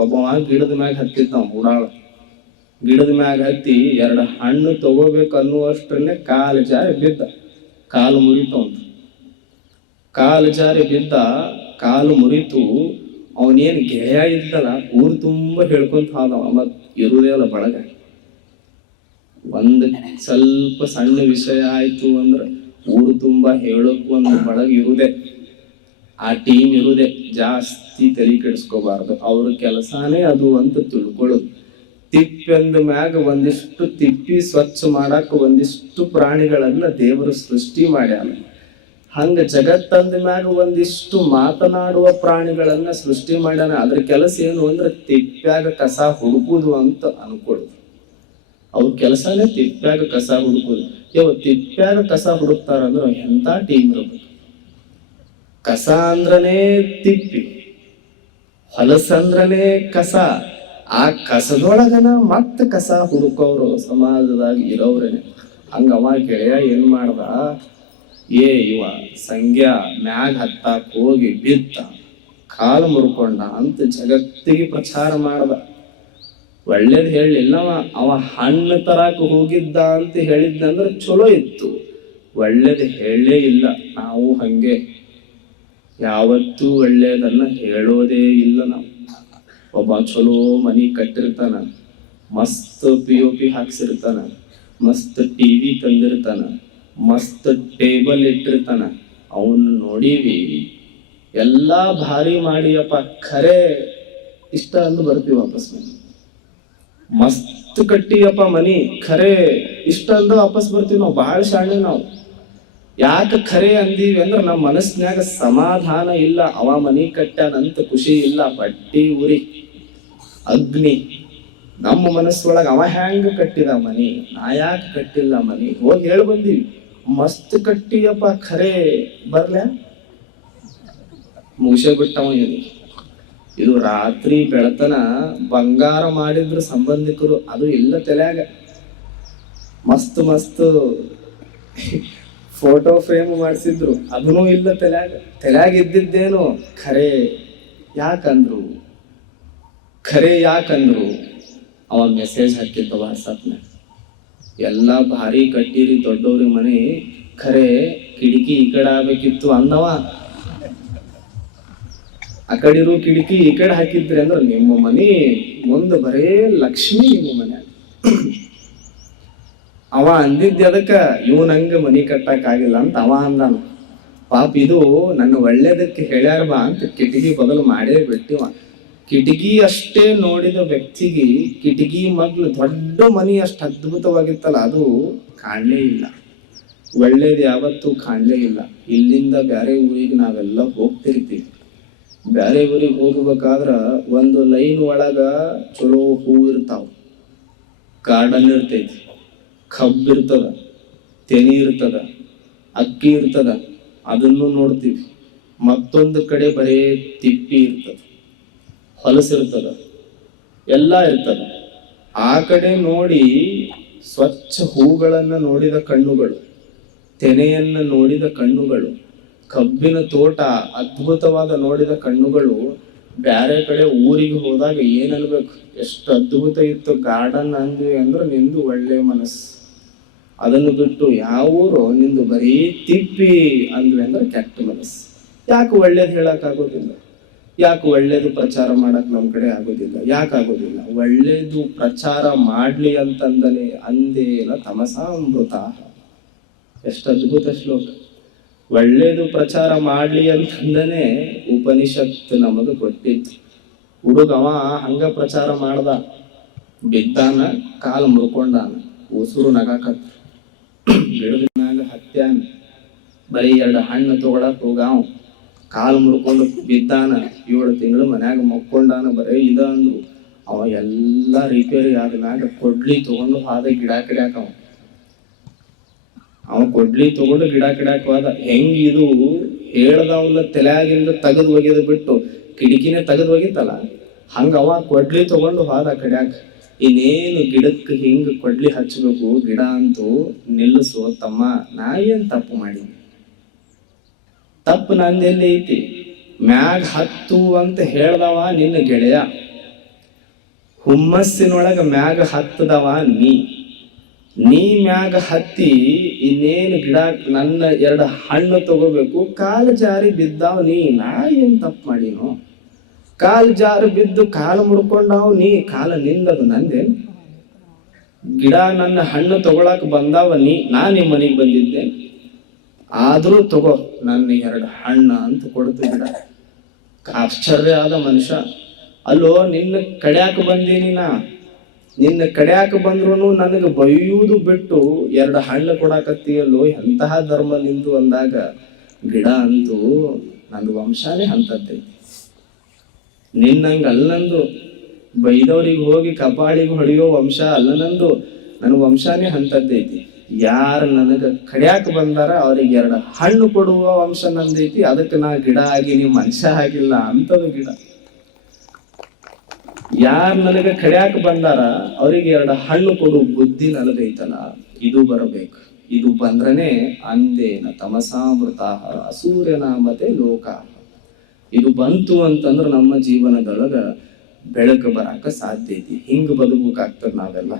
ಒಬ್ಬವ ಗಿಡದ ಮ್ಯಾಗ ಹತ್ತಿದ್ದ ಉಡಾಳ ಗಿಡದ ಮ್ಯಾಗ ಹತ್ತಿ ಎರಡು ಹಣ್ಣು ತಗೋಬೇಕು ಅನ್ನುವಷ್ಟನ್ನೇ ಕಾಲು ಜಾರಿ ಬಿದ್ದ. ಕಾಲು ಮುರಿತು ಅಂತ ಕಾಲು ಜಾರಿ ಬಿದ್ದ, ಕಾಲು ಮುರಿತು. ಅವನೇನು ಗೆಯ ಇದ್ದಲ್ಲ, ಊರು ತುಂಬ ಹೇಳ್ಕೊಂತ ಹಾದವ, ಮತ್ ಇರುವುದೇ ಅಲ್ಲ ಬಳಗ. ಒಂದ್ ಸ್ವಲ್ಪ ಸಣ್ಣ ವಿಷಯ ಆಯ್ತು ಅಂದ್ರೆ ಊರು ತುಂಬಾ ಹೇಳೋಕ್ಕೂ ಒಂದು ಬಳಗ ಇರುದೇ. ಆ ಟೀಮ್ ಇರುವುದೇ ಜಾಸ್ತಿ ತಲೆ ಕೆಡಿಸ್ಕೋಬಾರ್ದು. ಅವ್ರ ಕೆಲಸಾನೇ ಅದು ಅಂತ ತಿಳ್ಕೊಳ್ಳೋದು. ತಿಪ್ಪೆಂದ ಮ್ಯಾಗ ಒಂದಿಷ್ಟು ತಿಪ್ಪಿ ಸ್ವಚ್ಛ ಮಾಡಾಕ ಒಂದಿಷ್ಟು ಪ್ರಾಣಿಗಳನ್ನ ದೇವರು ಸೃಷ್ಟಿ ಮಾಡ್ಯಾನ. ಹಂಗ ಜಗತ್ತಂದ ಮ್ಯಾಗ ಒಂದಿಷ್ಟು ಮಾತನಾಡುವ ಪ್ರಾಣಿಗಳನ್ನ ಸೃಷ್ಟಿ ಮಾಡ್ಯಾನ. ಅದ್ರ ಕೆಲಸ ಏನು ಅಂದ್ರೆ ತಿಪ್ಪ್ಯಾಗ ಕಸ ಹುಡುಕುದು ಅಂತ ಅನ್ಕೊಳ್ಳೋದು. ಅವ್ರ ಕೆಲಸನೇ ತಿಪ್ಪ್ಯಾಗ ಕಸ ಹುಡುಕುದು. ಯಾವ ತಿಪ್ಪ್ಯಾಗ ಕಸ ಹುಡುಕ್ತಾರಂದ್ರೆ ಎಂತ ಟೀಮ್ ಇರ್ಬೇಕು? ಕಸ ಅಂದ್ರನೇ ತಿಪ್ಪಿ, ಹೊಲಸಂದ್ರನೇ ಕಸ, ಆ ಕಸದೊಳಗನ ಮತ್ತ ಕಸ ಹುಡುಕೋರು ಸಮಾಜದಾಗ ಇರೋವ್ರೇನೆ ಹಂಗ ಅವ ಗೆಳೆಯ ಏನ್ ಮಾಡ್ದ? ಏ ಇವ, ಸಂಗ್ಯಾ, ಮ್ಯಾಗ ಹತ್ತಾಕ ಹೋಗಿ ಬಿತ್ತ ಕಾಲು ಮುರ್ಕೊಂಡ ಅಂತ ಜಗತ್ತಿಗೆ ಪ್ರಚಾರ ಮಾಡ್ದ. ಒಳ್ಳೇದ್ ಹೇಳಿಲ್ಲವ ಅವ ಅವ ಹಣ್ಣು ತರಾಕ ಹೋಗಿದ್ದ ಅಂತ ಹೇಳಿದ್ನಂದ್ರೆ ಚಲೋ ಇತ್ತು. ಒಳ್ಳೇದ್ ಹೇಳೇ ಇಲ್ಲ, ನಾವು ಹಂಗೆ ಯಾವತ್ತೂ ಒಳ್ಳೇದನ್ನ ಹೇಳೋದೇ ಇಲ್ಲ ನಾವು. ಒಬ್ಬ ಚಲೋ ಮನಿ ಕಟ್ಟಿರ್ತಾನ, ಮಸ್ತ್ ಪಿ ಒ ಪಿ ಹಾಕ್ಸಿರ್ತಾನ, ಮಸ್ತ್ ಟಿವಿ ತಂದಿರ್ತಾನ, ಮಸ್ತ್ ಟೇಬಲ್ ಇಟ್ಟಿರ್ತಾನ, ಅವನ್ ನೋಡೀವಿ. ಎಲ್ಲಾ ಭಾರಿ ಮಾಡಿಯಪ್ಪ, ಖರೆ ಇಷ್ಟ ಅಂದು ಬರ್ತೀವಿ ವಾಪಸ್ ಮನೆ ಮಸ್ತ್ ಕಟ್ಟಿಯಪ್ಪ ಮನಿ, ಖರೆ ಇಷ್ಟ ಅಂದ ವಾಪಸ್ ಬರ್ತೀವಿ ನಾವು ಬಹಳ ಶಾಣೆ ನಾವು. ಯಾಕೆ ಖರೆ ಅಂದೀವಿ ಅಂದ್ರೆ ನಮ್ಮ ಮನಸ್ಸಿನಾಗ ಸಮಾಧಾನ ಇಲ್ಲ, ಅವ ಮನಿ ಕಟ್ಟನಂತ ಖುಷಿ ಇಲ್ಲ, ಬಟ್ಟಿ ಉರಿ, ಅಗ್ನಿ. ನಮ್ಮ ಮನಸ್ಸೊಳಗ ಅವ ಹ್ಯಾಂಗ ಕಟ್ಟಿದ ಮನಿ, ನಾ ಯಾಕೆ ಕಟ್ಟಿಲ್ಲ ಮನಿ? ಹೋಗಿ ಹೇಳಿ ಬಂದೀವಿ. ಮಸ್ತ್ ಕಟ್ಟಿಯಪ್ಪ ಖರೆ ಬರ್ಲ ಮುಗಿಸೇ ಬಿಟ್ಟವ ಇದು ರಾತ್ರಿ ಬೆಳತನ ಬಂಗಾರ ಮಾಡಿದ್ರು ಸಂಬಂಧಿಕರು ಅದು ಇಲ್ಲ ತಲೆಯಾಗ. ಮಸ್ತ್ ಮಸ್ತ್ ಫೋಟೋ ಫ್ರೇಮ್ ಮಾಡಿಸಿದ್ರು. ಅದನ್ನೂ ಇಲ್ಲ ತಲ್ಯಾಗ. ಇದ್ದಿದ್ದೇನು, ಖರೆ ಯಾಕಂದ್ರು? ಖರೆ ಯಾಕಂದ್ರು? ಅವ ಮೆಸೇಜ್ ಹಾಕಿದ್ದ ವಾಟ್ಸಪ್ನ ಎಲ್ಲ ಭಾರಿ ಕಟ್ಟಿರಿ ದೊಡ್ಡವ್ರಿ ಮನೆ. ಖರೆ ಕಿಟಕಿ ಈ ಕಡೆ ಆಗ್ಬೇಕಿತ್ತು ಅಂದವ ಆ ಕಡಿರು ಕಿಟಕಿ ಈ ಕಡೆ ಹಾಕಿದ್ರಿ ಅಂದ್ರೆ ನಿಮ್ಮ ಮನೆ ಮುಂದೆ ಬರೇ ಲಕ್ಷ್ಮಿ ನಿಮ್ಮ ಮನೆ. ಅವ ಅಂದಿದ್ದ ಅದಕ್ಕ ಹಂಗ ಮನಿ ಕಟ್ಟಕ್ ಆಗಿಲ್ಲ ಅಂತ ಅವ ಅಂದಾನ. ಪಾಪ ಇದು ನನ್ನ ಒಳ್ಳೇದಕ್ಕೆ ಹೇಳ್ಯಾರ ಬಾ ಅಂತ ಕಿಟಕಿ ಬದಲು ಮಾಡೇ ಬಿಟ್ಟಿವ. ಕಿಟಕಿ ಅಷ್ಟೇ ನೋಡಿದ ವ್ಯಕ್ತಿಗೆ ಕಿಟಕಿ ಮಗ್ಲು ದೊಡ್ಡ ಮನಿ ಅಷ್ಟು ಅದ್ಭುತವಾಗಿತ್ತಲ್ಲ, ಅದು ಕಾಣಲೇ ಇಲ್ಲ. ಒಳ್ಳೇದು ಯಾವತ್ತೂ ಕಾಣಲೇ ಇಲ್ಲ. ಇಲ್ಲಿಂದ ಬೇರೆ ಊರಿಗೆ ನಾವೆಲ್ಲ ಹೋಗ್ತಿರ್ತೀವಿ. ಬೇರೆ ಊರಿಗೆ ಹೋಗ್ಬೇಕಾದ್ರ ಒಂದು ಲೈನ್ ಒಳಗ ಚಲೋ ಹೂ ಇರ್ತಾವ. ಗಾರ್ಡನ್ ಇರ್ತೈತಿ. ಕಬ್ಬು ತೆನೆ ಇರ್ತದ ಅಕ್ಕಿ ಇರ್ತದ ಅದನ್ನು ನೋಡ್ತೀವಿ. ಮತ್ತೊಂದು ಕಡೆ ಬರೇ ತಿಪ್ಪಿ ಇರ್ತದ ಹೊಲಸಿರ್ತದ ಎಲ್ಲ ಇರ್ತದ. ಆ ಕಡೆ ನೋಡಿ ಸ್ವಚ್ಛ ಹೂಗಳನ್ನು ನೋಡಿದ ಕಣ್ಣುಗಳು, ತೆನೆಯನ್ನ ನೋಡಿದ ಕಣ್ಣುಗಳು, ಕಬ್ಬಿನ ತೋಟ ಅದ್ಭುತವಾದ ನೋಡಿದ ಕಣ್ಣುಗಳು ಬ್ಯಾರೆ ಕಡೆ ಊರಿಗೆ ಹೋದಾಗ ಏನನ್ಬೇಕು? ಎಷ್ಟು ಅದ್ಭುತ ಇತ್ತು ಗಾರ್ಡನ್ ಅಂದ್ವಿ ಅಂದ್ರೆ ನಿಂದು ಒಳ್ಳೆ ಮನಸ್ಸು. ಅದನ್ನು ಬಿಟ್ಟು ಯಾವೂರು ನಿಂದು ಬರೀ ತಿಪ್ಪಿ ಅಂದ್ವಿ ಅಂದ್ರೆ ಕೆಟ್ಟ ಮನಸ್ಸು. ಯಾಕೆ ಒಳ್ಳೇದು ಹೇಳಕ್ಕಾಗೋದಿಲ್ಲ ಯಾಕೆ ಒಳ್ಳೇದು ಪ್ರಚಾರ ಮಾಡಕ್ ನಮ್ಮ ಕಡೆ ಆಗೋದಿಲ್ಲ? ಯಾಕೆ ಆಗೋದಿಲ್ಲ? ಒಳ್ಳೇದು ಪ್ರಚಾರ ಮಾಡ್ಲಿ ಅಂತಂದನೆ ಅಂದೇನ ತಮಸಾಮೃತ. ಎಷ್ಟು ಅದ್ಭುತ ಶ್ಲೋಕ. ಒಳ್ಳೇದು ಪ್ರಚಾರ ಮಾಡ್ಲಿ ಅಂತಂದನೆ ಉಪನಿಷತ್ ನಮಗ ಕೊಟ್ಟಿತ್ತು. ಹುಡುಗವ ಹಂಗ ಪ್ರಚಾರ ಮಾಡ್ದ. ಬಿದ್ದಾನ, ಕಾಲು ಮುರ್ಕೊಂಡಾನ. ಉಸುರು ನಗಾಕತ್ ಮ್ಯಾಗ ಹತ್ಯಾನ. ಬರೀ ಎರಡು ಹಣ್ಣು ತಗೊಳಕ್ ಹೋಗಾವ್. ಕಾಲು ಮುರ್ಕೊಂಡು ಬಿದ್ದಾನ. ಏಳು ತಿಂಗಳು ಮನ್ಯಾಗ ಮಕ್ಕೊಂಡಾನ ಬರೀ ಇದ ಅಂದ್ರು ಅವ ಎಲ್ಲಾ ರಿಪೇರಿ ಆದ ಮ್ಯಾಗ ಕೊಡ್ಲಿ ತಗೊಂಡು ಹಾದ ಗಿಡ ಕಿಡ್ಯಾಕ ಅವ ಕೊಡ್ಲಿ ತಗೊಂಡು ಗಿಡ ಕಿಡಾಕ್ ಹೋದ ಹೆಂಗ್ ಇದು ಹೇಳ್ದವಲ್ಲ ತಲೆಯಾಗಿಂದ ತೆಗೆದು ಒಗೆದು ಬಿಟ್ಟು ಕಿಟಕಿನೇ ತೆಗೆದು ಒಗಿತಲ್ಲ ಹಂಗ ಅವ ಕೊಡ್ಲಿ ತಗೊಂಡು ಹೋದ ಕಡ್ಯಾಕ. ಇನ್ನೇನು ಗಿಡಕ್ಕೆ ಹಿಂಗೆ ಕೊಡ್ಲಿ ಹಚ್ಚಬೇಕು ಗಿಡ ಅಂತೂ ನಿಲ್ಲಿಸು ತಮ್ಮ ನಾ ಏನು ತಪ್ಪು ಮಾಡೀನಿ ತಪ್ಪು ನಂದೆಲ್ಲಿ ಐತಿ? ಮ್ಯಾಗ ಹತ್ತು ಅಂತ ಹೇಳ್ದವ ನಿನ್ನ ಗೆಳೆಯ. ಹುಮ್ಮಸ್ಸಿನೊಳಗ ಮ್ಯಾಗ ಹತ್ತದವ ನೀ. ನೀ ಮ್ಯಾಗ ಹತ್ತಿ ಇನ್ನೇನು ಗಿಡ ನನ್ನ ಎರಡು ಹಣ್ಣು ತಗೋಬೇಕು, ಕಾಲು ಜಾರಿ ಬಿದ್ದಾವ ನೀ ನಾ ಏನು ತಪ್ಪು ಮಾಡಿನೋ? ಕಾಲು ಜಾರು ಬಿದ್ದು ಕಾಲು ಮುಡ್ಕೊಂಡಾವ್, ನೀ ಕಾಲ ನಿಂದದು ನಂದೇನು ಗಿಡ ನನ್ನ ಹಣ್ಣು ತಗೊಳಕ್ ಬಂದಾವ ನೀ, ನಾ ನಿಮ್ಮ ಮನೆಗೆ ಬಂದಿದ್ದೆ. ಆದ್ರೂ ತಗೋ, ನನ್ನ ಎರಡು ಹಣ್ಣು ಅಂತ ಕೊಡ್ತು ಗಿಡ. ಆಶ್ಚರ್ಯ ಆದ ಮನುಷ್ಯ. ಅಲ್ಲೋ, ನಿನ್ನ ಕಡ್ಯಾಕ ಬಂದೀನಿ ನಾ. ನಿನ್ನ ಕಡ್ಯಾಕ ಬಂದ್ರು ನನಗೆ ಬೈಯುವುದು ಬಿಟ್ಟು ಎರಡು ಹಣ್ಣು ಕೊಡಾಕತ್ತೀಯಲ್ಲೋ, ಎಂತಹ ಧರ್ಮ ನಿಂದು ಅಂದಾಗ. ಗಿಡ ಅಂತೂ ನನ್ನ ವಂಶನೇ ಅಂತದ್ದೈತಿ ನಿನ್ನಂಗ ಅಲ್ಲಂದು, ಬೈದವ್ರಿಗೆ ಹೋಗಿ ಕಪಾಳಿಗೆ ಹೊಡೆಯೋ ವಂಶ ಅಲ್ಲನಂದು ನನ್ನ ವಂಶನೇ ಹಂತದ್ದೈತಿ ಯಾರು ನನಗ ಕಡ್ಯಾಕ ಬಂದಾರ ಅವ್ರಿಗೆ ಎರಡು ಹಣ್ಣು ಕೊಡುವ ವಂಶ ನಂದೈತಿ ಅದಕ್ಕೆ ನಾ ಗಿಡ ನೀವು ಮನುಷ್ಯ ಆಗಿಲ್ಲ ಅಂತದ ಗಿಡ. ಯಾರು ನನಗೆ ಕಡ್ಯಾಕ ಬಂದಾರ ಅವ್ರಿಗೆ ಎರಡು ಹಣ್ಣು ಕೊಡು ಬುದ್ಧಿ ನನಗೈತಲ್ಲ ಇದು ಬರಬೇಕು. ಇದು ಬಂದ್ರನೆ ಅಂದೇನ ತಮಸಾಮೃತ ಅಸೂರ್ಯನಾಮತೆ ಲೋಕ ಇದು ಬಂತು ಅಂತಂದ್ರೆ ನಮ್ಮ ಜೀವನದೊಳಗ ಬೆಳಕು ಬರಾಕ ಸಾಧ್ಯ ಐತಿ. ಹಿಂಗ್ ಬದುಕಬೇಕಾಗ್ತದ ನಾವೆಲ್ಲ.